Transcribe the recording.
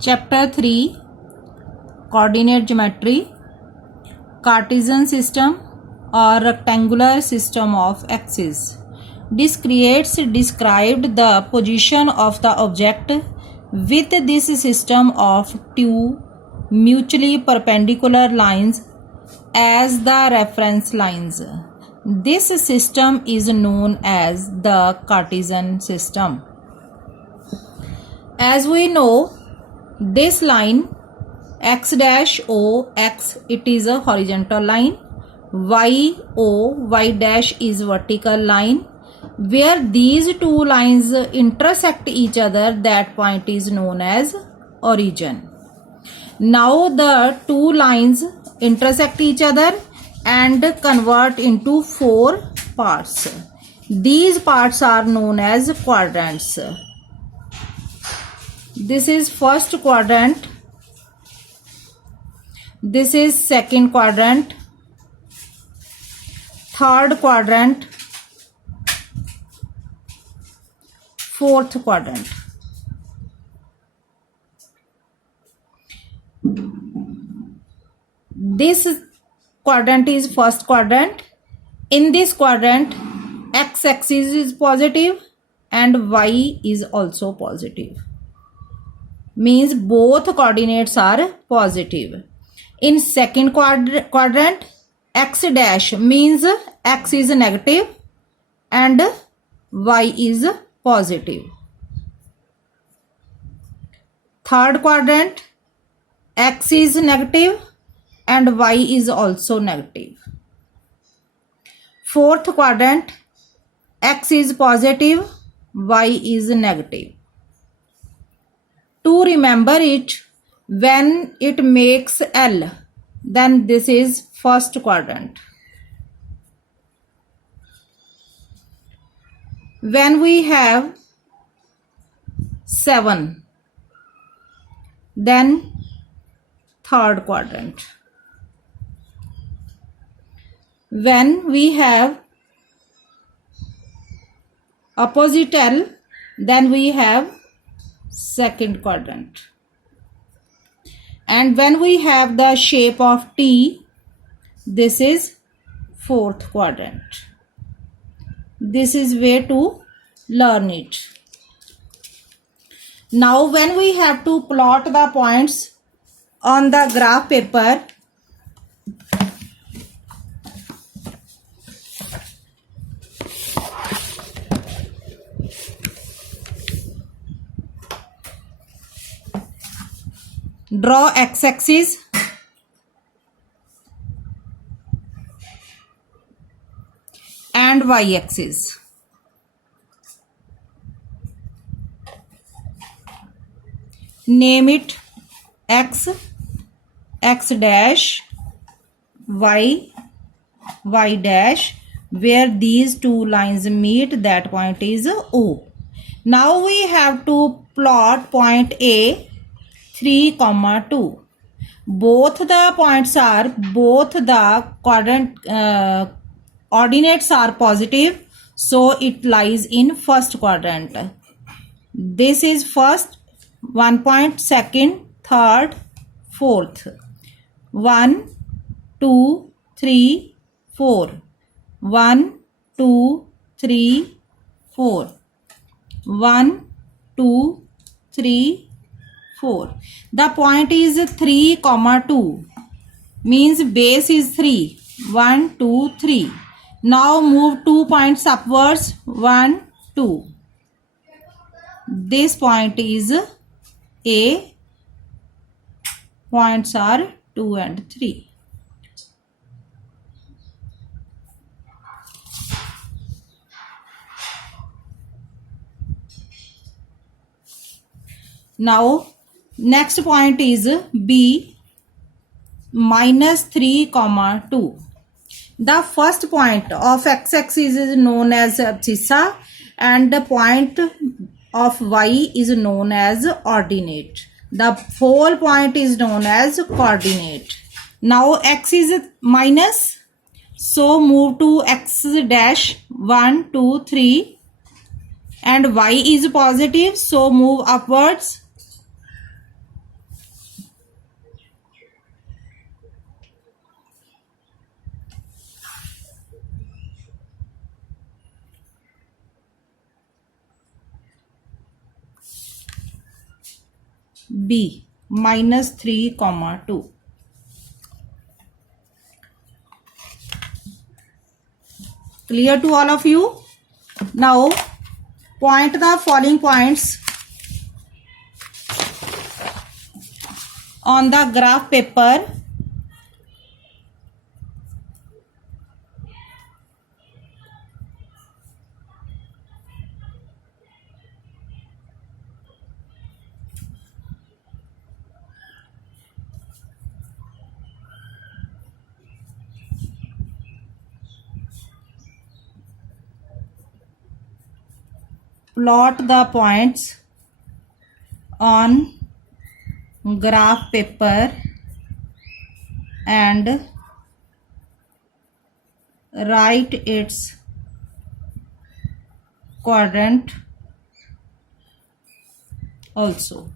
Chapter 3 Coordinate Geometry. Cartesian system or rectangular system of axes. Described the position of the object with this system of two mutually perpendicular lines as the reference lines. This system is known as the Cartesian system. As we know, this line x dash o x, it is a horizontal line, y o y dash is vertical line. Where these two lines intersect each other, that point is known as origin. Now the two lines intersect each other and convert into four parts. These parts are known as quadrants. This is first quadrant, this is second quadrant, third quadrant, fourth quadrant. This quadrant is first quadrant. In this quadrant, x-axis is positive and y is also positive. Means both coordinates are positive. In second quadrant, x dash means x is negative and y is positive. Third quadrant, x is negative and y is also negative. Fourth quadrant, x is positive, y is negative. To remember it, when it makes L, then this is first quadrant. When we have 7, then third quadrant. When we have opposite L, then we have second quadrant. And when we have the shape of T, this is fourth quadrant. This is way to learn it. Now when we have to plot the points on the graph paper, draw x-axis and y-axis. Name it x, x dash, y, y dash. Where these two lines meet, that point is O. Now we have to plot point A, 3, 2. Both the points are, both the coordinates are positive, so it lies in first quadrant. This is first, 1 point, second, third, fourth. 1, 2, 3, 4. 1, 2, 3, 4. 1, 2, 3, 4. The point is 3, 2. Means base is 3. 1, 2, 3. Now move 2 points upwards. 1, 2. This point is A. Points are 2 and 3. Now next point is B, minus 3, 2. The first point of x-axis is known as abscissa and the point of y is known as ordinate. The whole point is known as coordinate. Now x is minus, so move to x dash, 1, 2, 3, and y is positive, so move upwards B -3, 2. Clear to all of you? Now point the following points on the graph paper. Plot the points on graph paper and write its quadrant also.